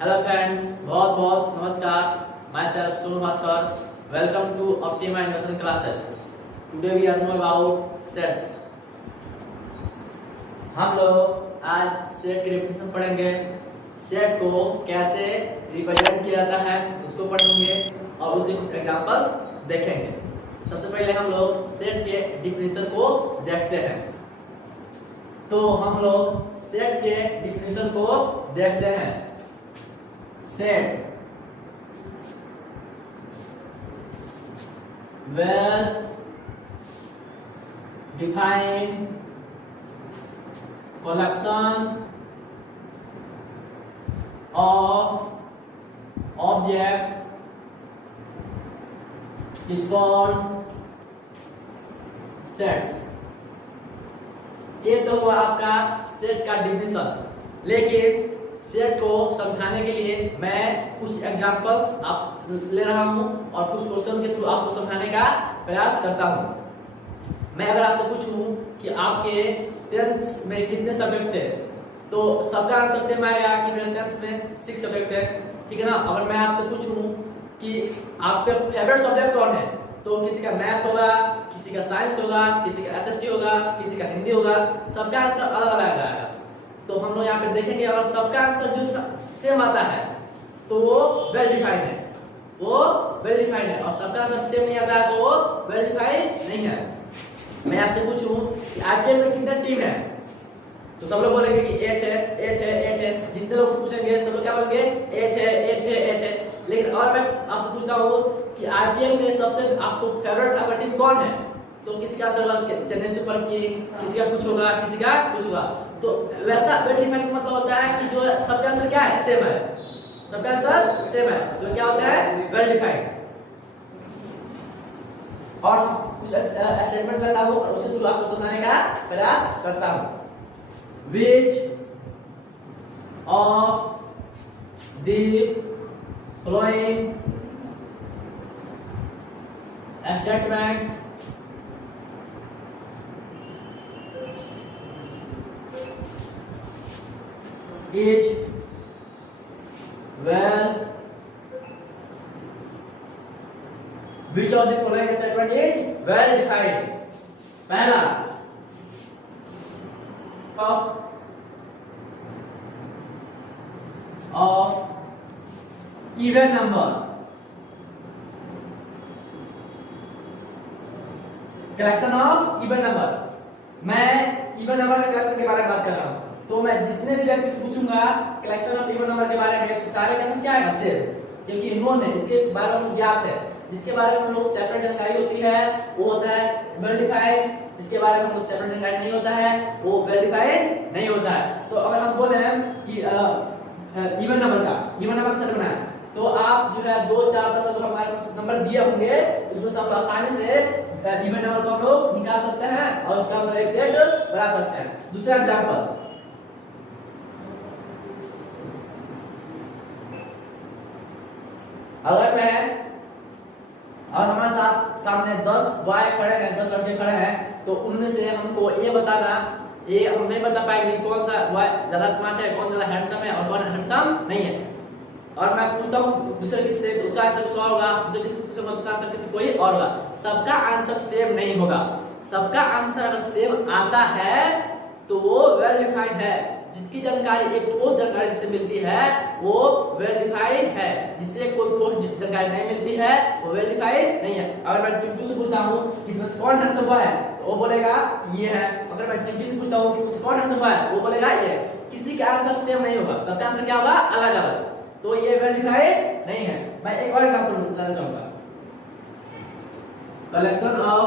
Hello friends, बहुत बहुत नमस्कार। Myself Sonu Bhaskar. Welcome to Optima investment classes. Today we are know about sets. हम लोग आज सेट की डेफिनेशन पढ़ेंगे, सेट को कैसे रिप्रेजेंट किया जाता है उसको पढ़ेंगे और उसके कुछ एग्जांपल्स देखेंगे। सबसे पहले हम लोग सेट के डेफिनेशन को देखते हैं। तो हम लोग सेट के डेफिनेशन को देखते हैं। Set well defined collection of object is called sets। ये तो हुआ आपका सेट का डिफिनेशन, लेकिन सेट को समझाने के लिए मैं कुछ एग्जांपल्स आप ले रहा हूं और कुछ क्वेश्चन के थ्रू आपको समझाने का प्रयास करता हूं। मैं अगर आपसे पूछूं कि आपके 10th में कितने सब्जेक्ट थे, तो सबका आंसर सेम आएगा कि मेरे 10th में 6 सब्जेक्ट है, ठीक है ना। अगर मैं आपसे पूछूं कि आपके फेवरेट सब्जेक्ट कौन है, तो किसी का मैथ होगा, किसी का साइंस होगा, किसी का एसएसटी होगा, किसी का हिंदी होगा, सबका आंसर अलग अलग आएगा। तो हम लोग यहाँ पे देखेंगे, अगर सबका आंसर जो सेम आता है तो वो वेल डिफाइंड है, वो वेल डिफाइंड है। और सबका आंसर सेम नहीं आता है तो वो वेल डिफाइंड नहीं है। मैं आपसे पूछूं कि आईपीएल में कितने टीम है, तो सब लोग बोलेंगे कि 8 है, 8 है, 8 है। जितने लोग से पूछेंगे सब लोग क्या बोलेंगे? 8 है, 8 है, 8 है। लेकिन और मैं आपसे पूछता हूँ कि आईपीएल में सबसे आपको फेवरेट आपका टीम कौन है, तो किसी का आंसर चेन्नई सुपर किंग, किसी का कुछ होगा, किसी का कुछ होगा। तो वैसा वेल डिफाइंड मतलब होता है कि जो सबका आंसर क्या है? सेम है, सबका आंसर सेम है, तो क्या होता है? Well defined. और कुछ स्टेटमेंट करता हूं और उसी थ्रू आपको समझाने का प्रयास करता हूं। Which of the following statement is well which of the following statement is well defined? पहला, of even number, collection of even number. मैं इवन नंबर के कलेक्शन के बारे में बात कर रहा हूं, तो मैं जितने भी व्यक्ति से पूछूंगा कलेक्शन ऑफ इवन नंबर के बारे में, तो सारे कलेक्शन क्या है? सेम, क्योंकि नोन है, इसके बारे में ज्ञात है। जिसके बारे में हम लोग सेपरेट जानकारी होती है वो होता है वेल डिफाइंड, जिसके बारे में हम लोग सेपरेट जानकारी नहीं होता है वो वेल डिफाइंड नहीं होता है। तो अगर हम बोले कि इवन नंबर का सेट बनाए, तो आप जो है 2, 4, 10 अगर हमारे पास नंबर दिए होंगे, उसमें सब आसानी से इवन नंबर को हम लोग निकाल सकते हैं और उसका हम लोग एक सेट बना सकते हैं। दूसरा एग्जांपल, अगर मैं और हमारे सामने 10 बॉय खड़े हैं, 10 लड़के खड़े हैं, तो उनमें से हमको ये बताना, ये हम नहीं बता पाएंगे कौन सा बॉय ज्यादा स्मार्ट है, कौन ज्यादा हैंडसम है और कौन हैंडसम नहीं है। और मैं पूछता हूँ दूसरे किसी से, उसका आंसर कुछ और होगा, दूसरे किसी से पूछूंगा उसका आंसर किसी कोई और होगा। सबका आंसर सेम नहीं होगा। सबका आंसर अगर सेम आता है तो वो वेल डिफाइंड है। जिसकी जानकारी एक ठोस जानकारी जिससे मिलती है वो वेल डिफाइंड है, जिससे कोई ठोस जानकारी नहीं मिलती है वो वेल डिफाइंड नहीं है। अगर मैं चिंटू से पूछता हूँ कि इसमें कौन हैंडसम बॉय है, तो वो बोलेगा ये है। अगर मैं चिंटू से पूछता हूँ कि इसमें कौन हैंडसम बॉय है, वो बोलेगा ये है। किसी का आंसर सेम नहीं होगा, सबका आंसर क्या होगा? अलग अलग, तो ये वेल डिफाइंड नहीं है। मैं एक और एग्जांपल बताना चाहूंगा। Collection of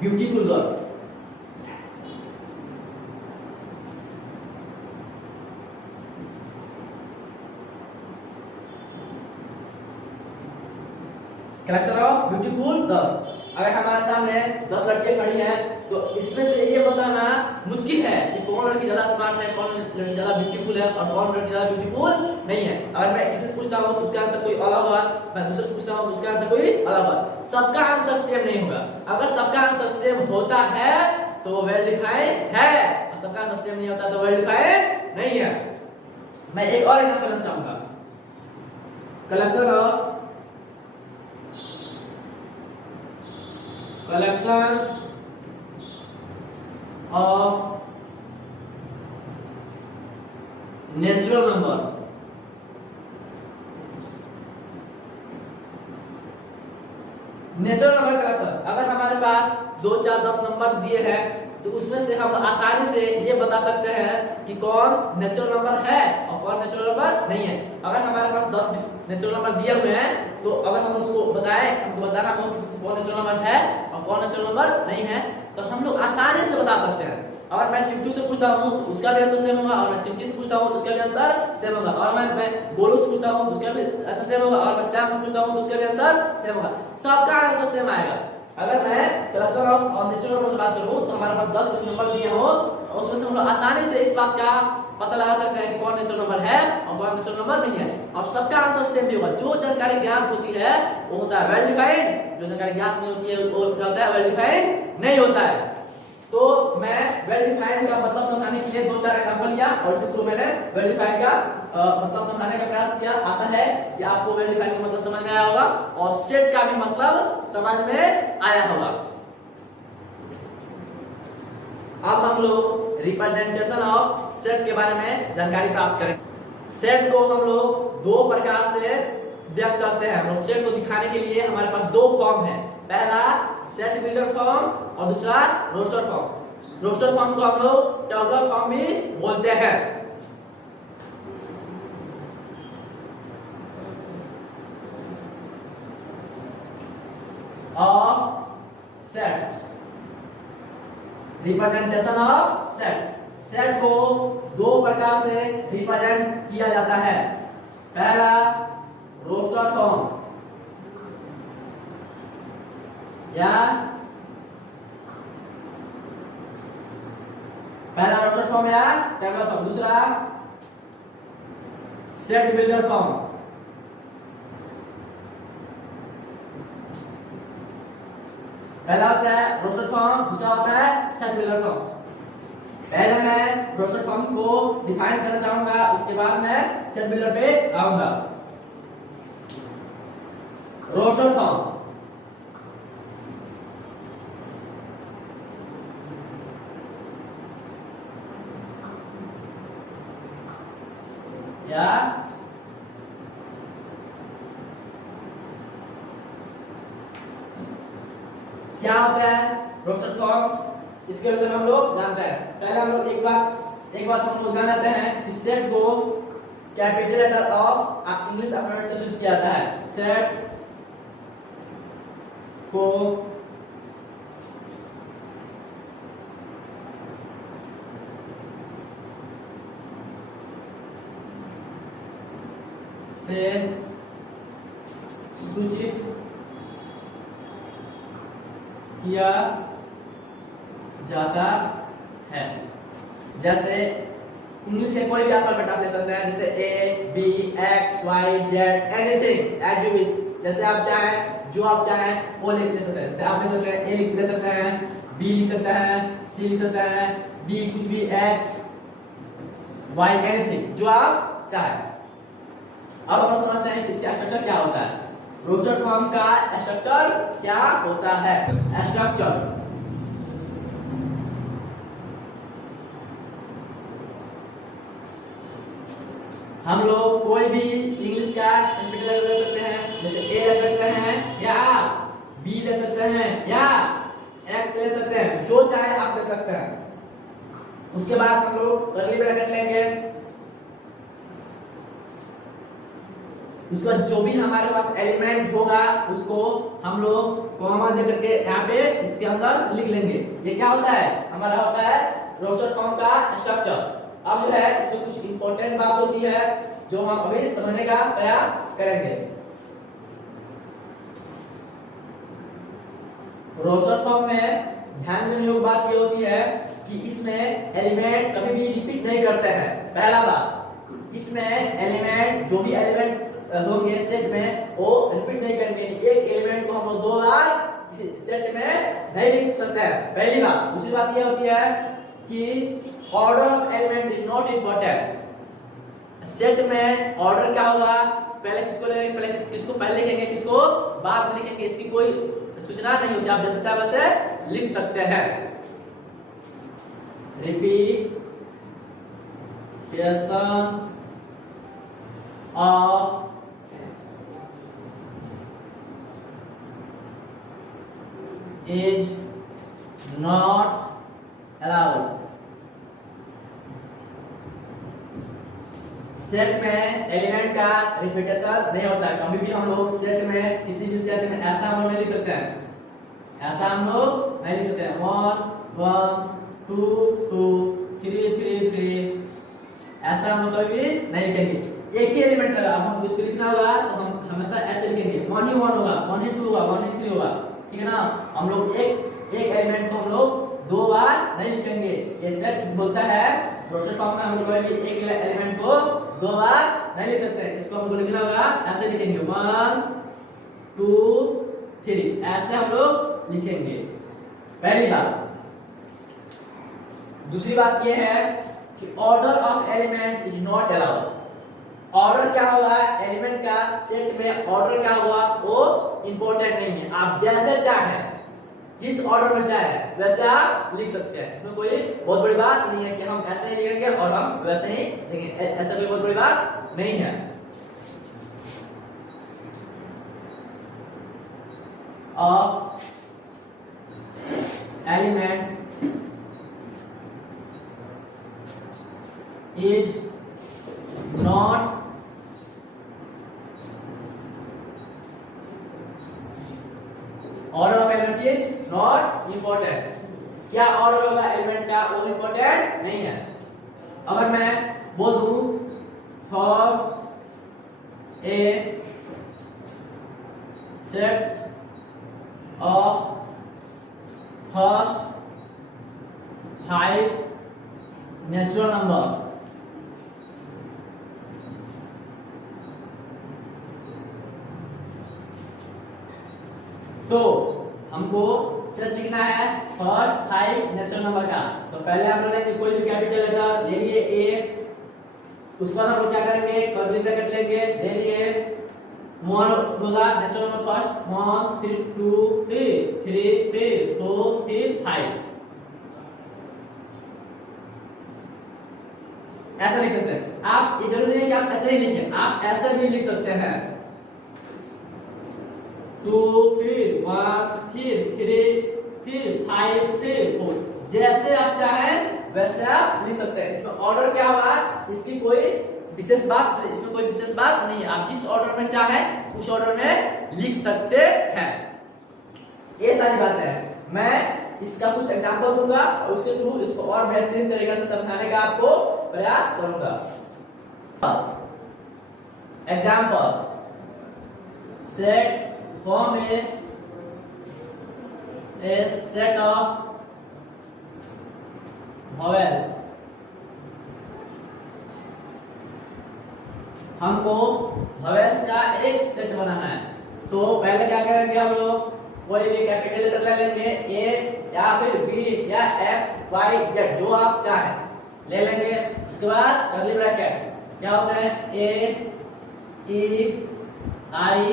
beautiful girls. Collection of beautiful girls. अगर हमारे सामने 10 लड़कियां खड़ी हैं, तो इसमें से ये बताना मुश्किल है कि कौन लड़की ज्यादा स्मार्ट है, कौन लड़की ज्यादा ब्यूटीफुल है और कौन लड़की ज्यादा ब्यूटीफुल नहीं है। अगर मैं किसी से पूछता हूँ तो उसका आंसर कोई अलग होगा, मैं दूसरे से पूछता हूँ तो उसका आंसर कोई अलग होगा। सबका आंसर सेम नहीं होगा। अगर सबका आंसर सेम होता है तो वेल डिफाइंड है, और सबका आंसर सेम नहीं होता तो वेल डिफाइंड नहीं है। मैं एक और एग्जांपल लेना चाहूंगा। Collection of natural number. Natural number collection, अगर हमारे पास 2 4 10 नंबर दिए हैं तो उसमें से हम आसानी से ये बता सकते हैं कि कौन नेचुरल नंबर है और कौन नेचुरल नंबर नहीं है। अगर हमारे पास 10 नेचुरल नंबर दिए हुए हैं तो अगर हम उसको बताएं, हमको बताना कौन नेचुरल नंबर है और कौन नेचुरल नंबर नहीं है, तो हम लोग आसानी से बता सकते हैं। अगर मैं चिंटू से पूछता हूँ उसका भी आंसर सेम होगा, और मैं चिंटी से पूछता हूँ उसका भी आंसर सेम होगा, और मैं गोलू से पूछता हूँ उसका भी आंसर सेम होगा, और मैं श्याम से पूछता हूँ उसका भी आंसर सेम होगा, सबका आंसर सेम आएगा। अगर मैं कलेक्शन ऑफ नेचुरल नंबर की बात करूँ तो हमारे पास 10 नंबर दिए हो, उसमें से हम लोग आसानी से इस बात का पता लगा सकते हैं कि कौन नेचुरल नंबर है और कौन नेचुरल नंबर नहीं है, और सबका आंसर सेम भी होगा। जो जानकारी ज्ञात होती है वो होता है वेल डिफाइंड, जो जानकारी ज्ञात नहीं होती है वो क्या होता है, वेल डिफाइंड नहीं होता है। तो मैं वेल डिफाइंड का मतलब समझाने के लिए 2 4 एग्जांपल लिया और इसी थ्रू मैंने वेल डिफाइंड का मतलब समझाने का प्रयास किया। आशा है कि आपको वेल डिफाइंड का मतलब समझ में आया होगा और सेट का भी मतलब समझ में आया होगा। अब हम लोग रिप्रेजेंटेशन ऑफ सेट के बारे में जानकारी प्राप्त करेंगे। सेट को हम लोग 2 प्रकार से व्यक्त करते हैं। हम लोग सेट को दिखाने के लिए हमारे पास 2 फॉर्म है, पहला सेट बिल्डर फॉर्म और दूसरा रोस्टर फॉर्म। रोस्टर फॉर्म को हम लोग टेबुलर फॉर्म भी बोलते हैं। Of set, representation of set. Set को 2 प्रकार से रिप्रेजेंट किया जाता है, पहला रोस्टर फॉर्म या पहला रोस्टर फॉर्म या टेबुलर फॉर्म, दूसरा सेट बिल्डर फॉर्म। पहला होता है रोस्टर फॉर्म, दूसरा होता है सेट बिल्डर फॉर्म। पहले मैं रोस्टर फॉर्म को डिफाइन करना चाहूंगा, उसके बाद मैं सेट बिल्डर पे आऊंगा। रोस्टर फॉर्म या क्या होता है रोस्टर फॉर्म, इसके विषय में हम लोग जानते हैं। पहले हम लोग एक बात हम लोग जान लेते हैं कि सेट को capital letter of English alphabet से शुरू किया जाता है। सेट को से सूचित किया जाता है। जैसे इंग्लिश से कोई भी अल्फाबेट आप ले सकते हैं, जैसे a b x y z anything as you wish, जैसे आप चाहें जो आप चाहें वो लिख सकते हैं। जैसे आप ले सकते हैं ए लिख सकते हैं, बी लिख सकते हैं, सी लिख सकते हैं, डी कुछ भी, एक्स वाई एनीथिंग जो आप चाहें। अब हम समझते हैं कि इसका स्ट्रक्चर क्या होता है। रोस्टर फॉर्म का स्ट्रक्चर क्या होता है। स्ट्रक्चर हम लोग कोई भी इंग्लिश का कैपिटल ले सकते हैं, जैसे ए ले सकते हैं या बी ले सकते हैं या एक्स ले सकते हैं, जो चाहे आप ले सकते हैं। उसके बाद हम लोग कर्ली ब्रैकेट लेंगे, उसके बाद जो भी हमारे पास एलिमेंट होगा उसको हम लोग कॉमा दे करके यहाँ पे इसके अंदर लिख लेंगे। ये क्या होता है, हमारा होता है रोस्टर फॉर्म का स्ट्रक्चर। अब जो है इसमें कुछ इंपॉर्टेंट बात होती है जो हम अभी समझने का प्रयास करेंगे। रोस्टर फॉर्म में ध्यान देने योग्य बात ये होती है कि इसमें एलिमेंट कभी भी रिपीट नहीं करते हैं। पहला बात, इसमें एलिमेंट जो भी एलिमेंट होंगे सेट में वो रिपीट नहीं करेंगे। एक एलिमेंट को हम लोग दो बार किसी सेट में नहीं लिख सकते हैं, पहली बात। दूसरी बात ये होती है कि order of element is not important. Set में ऑर्डर क्या होगा, पहले किसको लेंगे, पहले किसको पहले लिखेंगे, किसको बाद में लिखेंगे, इसकी कोई सूचना नहीं होती। आप जैसे चाहे वैसे लिख सकते हैं। Repetition of is not allowed। Set में एलिमेंट का रिपीटेशन नहीं होता है। कभी भी हम लोग सेट में किसी भी सेट में ऐसा हम लोग नहीं लिख सकते हैं, ऐसा हम लोग नहीं लिख सकते हैं 1 1 2 2 3 3 3 ऐसा हम लोग कभी भी नहीं लिखेंगे। एक ही एलिमेंट लगा, अब हमको इसको लिखना होगा तो हम हमेशा ऐसे लिखेंगे 1 ही 1 होगा, 1 ही 2 होगा, 1 ही 3 होगा, ठीक है ना। हम लोग एक एलिमेंट को हम लोग दो बार नहीं लिखेंगे। ये सेट बोलता है प्रोसेस फॉर्म में हम लोग एक एलिमेंट को दो बार नहीं लिख सकते। इसको हमको लिखना होगा ऐसे लिखेंगे 1 2 3 ऐसे हम लोग लिखेंगे, पहली बात। दूसरी बात ये है कि order of element is not allowed. Order क्या हुआ एलिमेंट का सेट में, ऑर्डर क्या हुआ वो इंपॉर्टेंट नहीं है। आप जैसे चाहे जिस ऑर्डर में चाहे वैसे आप लिख सकते हैं। इसमें कोई बहुत बड़ी बात नहीं है कि हम ऐसे ही लिखेंगे और हम वैसे ही लिखेंगे, ऐसा कोई बहुत बड़ी बात नहीं है। Of element is not order of element is not important. क्या ऑर्डर होगा एलिमेंट का वो इंपॉर्टेंट नहीं है। अगर मैं बोल दूं for a set of first 5 natural number, तो हमको सेट लिखना है फर्स्ट 5 नेचुरल नंबर का। तो पहले हम लोग लेंगे कोई भी कैपिटल लेटर, ले लिए ए, उसका हम लोग क्या करेंगे कर्ली ब्रैकेट लेंगे, ले लिए मोन होगा नेचुरल नंबर फर्स्ट, मोन फिर 2 फिर 3 फिर 4 फिर 5 ऐसा लिख सकते हैं आप। ये जरूरी नहीं है कि आप ऐसे ही लिखें, आप ऐसे भी लिख सकते हैं 2 फिर 1 फिर 3 फिर 5 फिर 4 जैसे आप चाहें वैसे आप लिख सकते हैं। इसमें ऑर्डर क्या होगा इसकी कोई विशेष बात, इसमें कोई विशेष बात नहीं है। आप जिस ऑर्डर में चाहें उस ऑर्डर में लिख सकते हैं। ये सारी बातें हैं। मैं इसका कुछ एग्जांपल दूंगा और उसके थ्रू इसको और बेहतरीन तरीके से समझाने का आपको प्रयास करूंगा। Example set form a set of vowels। हमको vowels का एक सेट बनाना है। तो पहले क्या करेंगे हम लोग कोई भी कैपिटल लेटर ले लेंगे, ए या फिर बी या एक्स वाई जेड जो आप चाहें ले लेंगे। उसके बाद कर्ली ब्रैकेट क्या होता है ए ई आई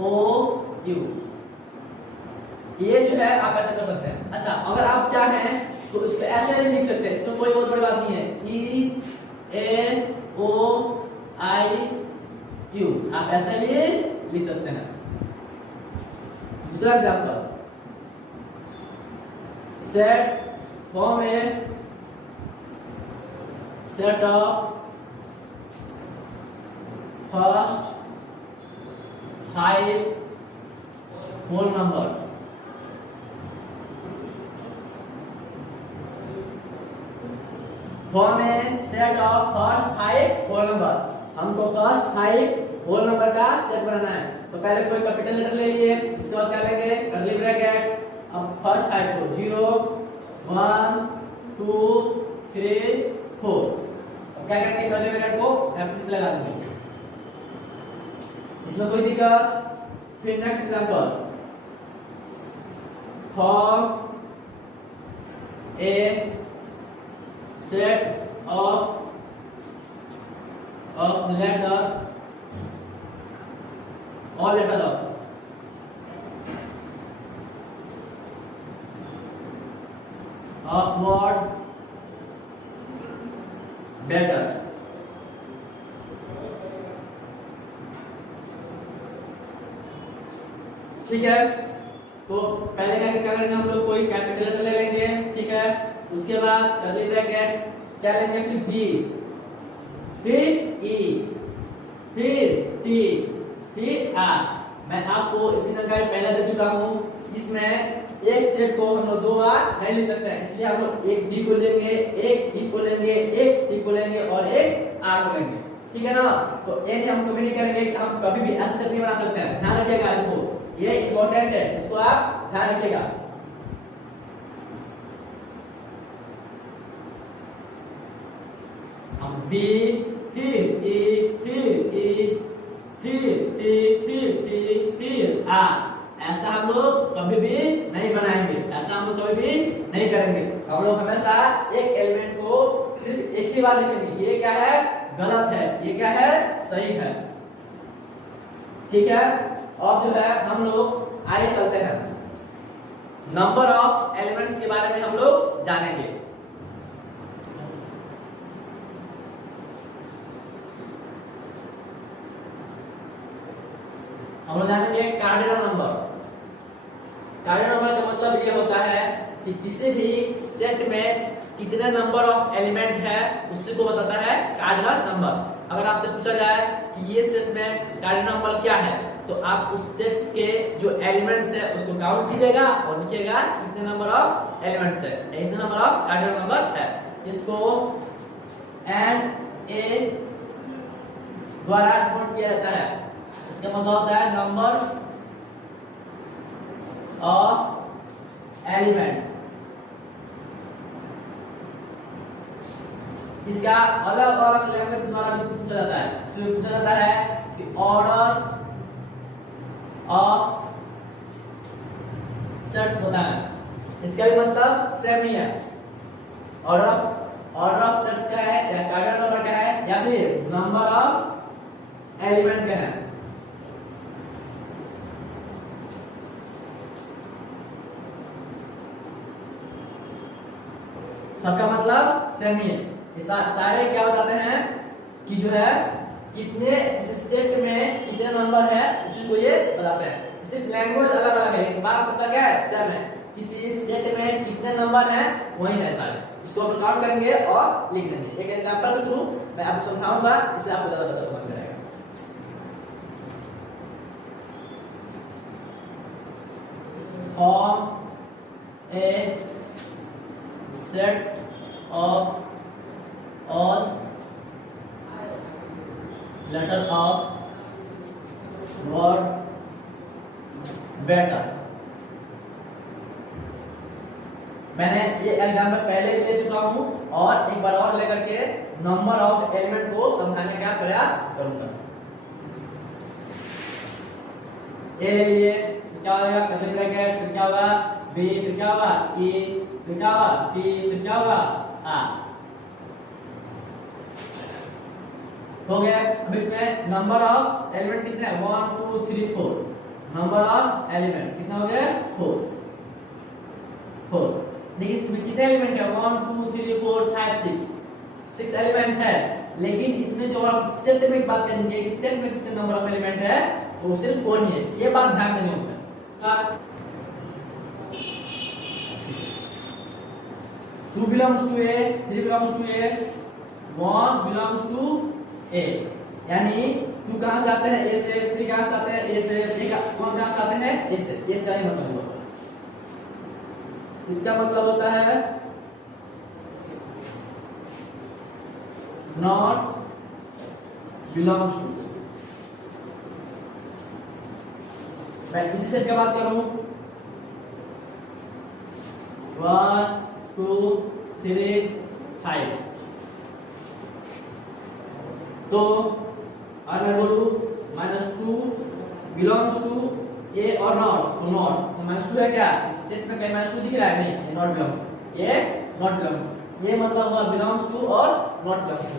ओ यू, ये जो है आप ऐसे कर सकते हैं। अच्छा अगर आप चाहें तो इसको ऐसे नहीं लिख सकते, इसमें कोई बहुत बड़ी बात नहीं है। ई ए ओ आई यू आप ऐसे भी लिख सकते हैं। दूसरा example set form a set of first 5 whole number. Form a set of first 5 whole number. हमको फर्स्ट 5 होल नंबर का सेट बनाना है। तो पहले कोई कैपिटल लेटर ले लिए, इसके बाद क्या लेंगे कर्ली ब्रैकेट। अब फर्स्ट 5 को 0 1 2 3 4 क्या करेंगे कर्ली ब्रैकेट को एप्सिस लगा देंगे। इसमें कोई दिक्कत? फिर next example, form a set of letter all letter of word better। ठीक है, तो पहले क्या करेंगे हम लोग, कोई कैपिटल लेटर ले लेंगे, ठीक है। उसके बाद कर्ली ब्रैकेट क्या लेंगे, फिर बी, फिर ई, फिर टी, फिर आर। मैं आपको इसकी जानकारी पहले दे चुका हूँ। इसमें एक सेट को हम लोग दो बार नहीं लिख सकते हैं, इसलिए हम लोग एक बी को लेंगे, एक ई को लेंगे, एक टी को लेंगे और एक आर को लेंगे, ठीक है ना। तो ये हम कभी नहीं करेंगे कि हम कभी भी ऐसे सेट नहीं बना सकते हैं, ध्यान रखिएगा इसको, ये इंपॉर्टेंट है, इसको आप ध्यान रखिएगा। हम बी, फिर ई, फिर ई, फिर टी, फिर आर, ऐसा हम लोग कभी भी नहीं बनाएंगे, ऐसा हम लोग कभी भी नहीं करेंगे। हम लोग हमेशा एक एलिमेंट को सिर्फ एक ही बार लिखेंगे, ये क्या है, गलत है, ये क्या है, सही है, ठीक है। और जो है हम लोग आगे चलते हैं, नंबर ऑफ एलिमेंट्स के बारे में हम लोग जानेंगे। हम लोग जानेंगे कार्डिनल नंबर। कार्डिनल नंबर का मतलब ये होता है कि किसी भी सेट में कितने नंबर ऑफ एलिमेंट है उसी को बताता है कार्डिनल नंबर। अगर आपसे पूछा जाए कि ये सेट में कार्डिनल नंबर क्या है, तो आप उस सेट के जो एलिमेंट्स है उसको काउंट कीजिएगा और लिखिएगा कितने नंबर ऑफ एलिमेंट्स है, इतने नंबर ऑफ कार्डिनल नंबर है। इसको एन ए द्वारा नोट किया जाता है। इसका मतलब होता है नंबर ऑफ एलिमेंट। इसका अलग अलग लैंग्वेज के द्वारा भी पूछा जाता है। इसमें पूछा जाता है कि ऑर्डर ऑफ सेट्स होता है, इसका भी मतलब सेम ही है। ऑर्डर ऑफ सेट्स क्या है, या कार्डिनल नंबर क्या है, या फिर नंबर ऑफ एलिमेंट क्या है। सबका मतलब सेम ही है। सारे क्या बताते हैं कि जो है कितने सेट में कितने नंबर है उसी को ये बताते हैं। सिर्फ लैंग्वेज अलग अलग है, बात सबका क्या है, सेम है। किसी सेट में कितने नंबर हैं वही है सारे, इसको हम काउंट करेंगे और लिख देंगे। एक एग्जांपल के थ्रू मैं आपको समझाऊंगा, इससे आपको ज्यादा पता समझ में आएगा। Form a set of all letter of word better। मैंने ये एग्जाम्पल पहले भी ले चुका हूं और एक बार और लेकर के नंबर ऑफ एलिमेंट को समझाने का प्रयास करूंगा। ए ले लिए, क्या होगा, कर्ली ब्रैकेट, फिर क्या होगा बी, फिर क्या होगा ई, फिर क्या होगा पी, फिर क्या होगा हो गया। अब इसमें नंबर ऑफ एलिमेंट कितने हैं, 1 2 3 4। नंबर ऑफ एलिमेंट कितना हो गया, 4। देखिए इसमें कितने एलिमेंट है, 1 2 3 4 5 6 एलिमेंट है। लेकिन इसमें जो हम सेट में बात करेंगे कि सेट में कितने नंबर ऑफ एलिमेंट है, वो सिर्फ 4 ही है। ये बात ध्यान देनी होगा। 2 belongs to A, 3 belongs to A, 1 belongs to A। यानी 2 कहां से आते हैं, A से, 3 कहां से आते हैं, A से, 1 कहां से आते हैं, A से। ये इसका ही मतलब होता है। इसका मतलब होता है not belongs to। मैं किसी सेट की बात करूं, 1 2 3 5, तो अगर मैं बोलूं -2 बिलोंग्स टू ए और नॉट, तो नॉट, तो -2 है क्या, इस सेट में कहीं -2 दिख रहा है, नहीं, ये नॉट बिलोंग, ये नॉट बिलोंग, ये मतलब हुआ बिलोंग्स टू और नॉट बिलोंग्स टू।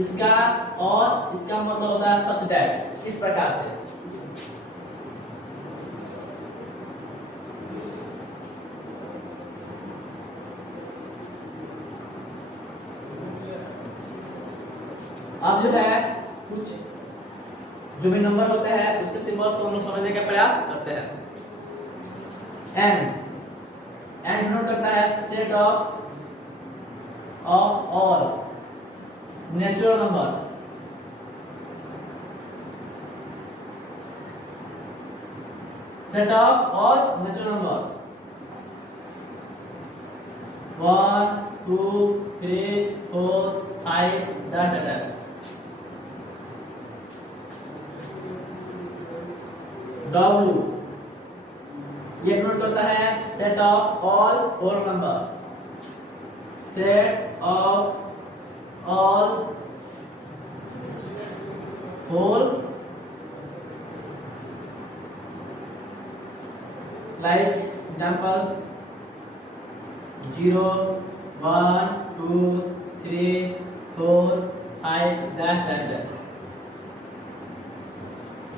इसका और इसका मतलब होता है सच दैट, इस प्रकार से। अब जो है कुछ जो भी नंबर होते हैं उसके सिंबल्स को हम लोग समझने का प्रयास करते हैं। एन डिनोट करता है set of all natural number, set of all natural number 1 2 3 4 5 dash. W ये नोट करता है set of all whole number, set of all whole, like example 0 1 2 3 4 5 dash.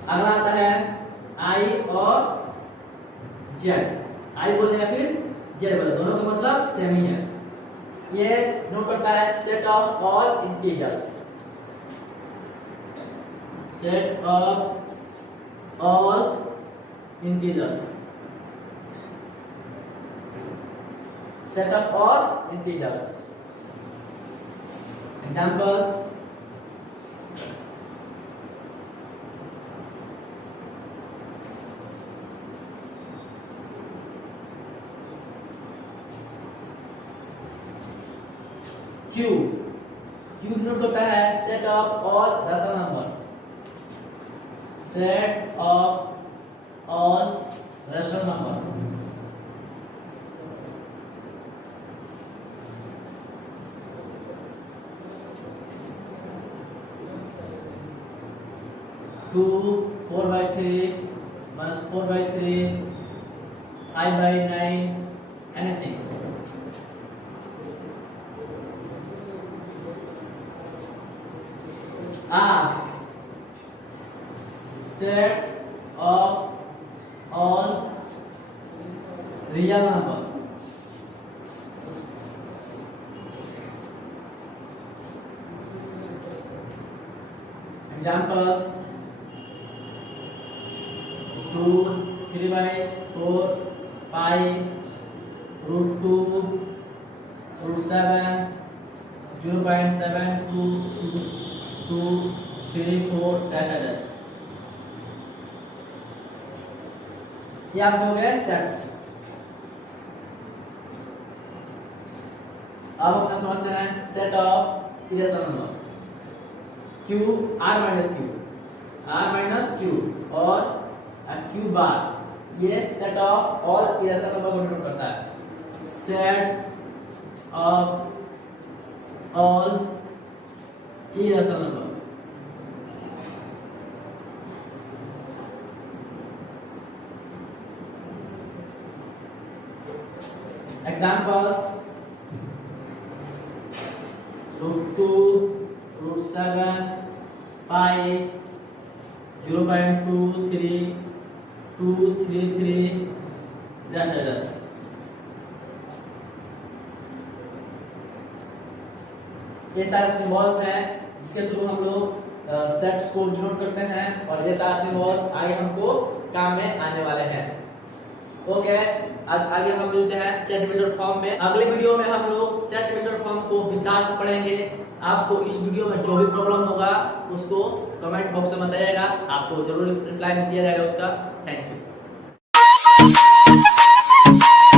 अगला आता है आई और जेड, आई बोले या फिर जेड बोले, दोनों का मतलब सेम ही है। ये नोट करता है set of all integers, set of all integers, set of all integers. Example Q denote करता है set of all rational number, set of all rational number. Two 4/3 -4/3 5/9 anything। Set of all real number, example 2 3/4 5 √2 √7 0.72 2 3 4 dash. ये आपके हो गए sets. अब हम समझते हैं set of irrational number, Q R minus Q और Q बार, ये set of all irrational number को डिनोट करता है, set of all irrational number. Examples √2 √7 5 0.23 233 dash. ये सारे सिंबल्स हैं जिसके थ्रू हम लोग सेट्स को डिनोट करते हैं, और ये सारे सिंबल्स आगे हमको काम में आने वाले हैं। ओके, आगे हम मिलते हैं सेट बिल्डर फॉर्म में। अगले वीडियो में हम लोग सेट बिल्डर फॉर्म को विस्तार से पढ़ेंगे। आपको इस वीडियो में जो भी प्रॉब्लम होगा उसको कमेंट बॉक्स में बताइएगा, आपको जरूर रिप्लाई दिया जाएगा उसका। Thank you.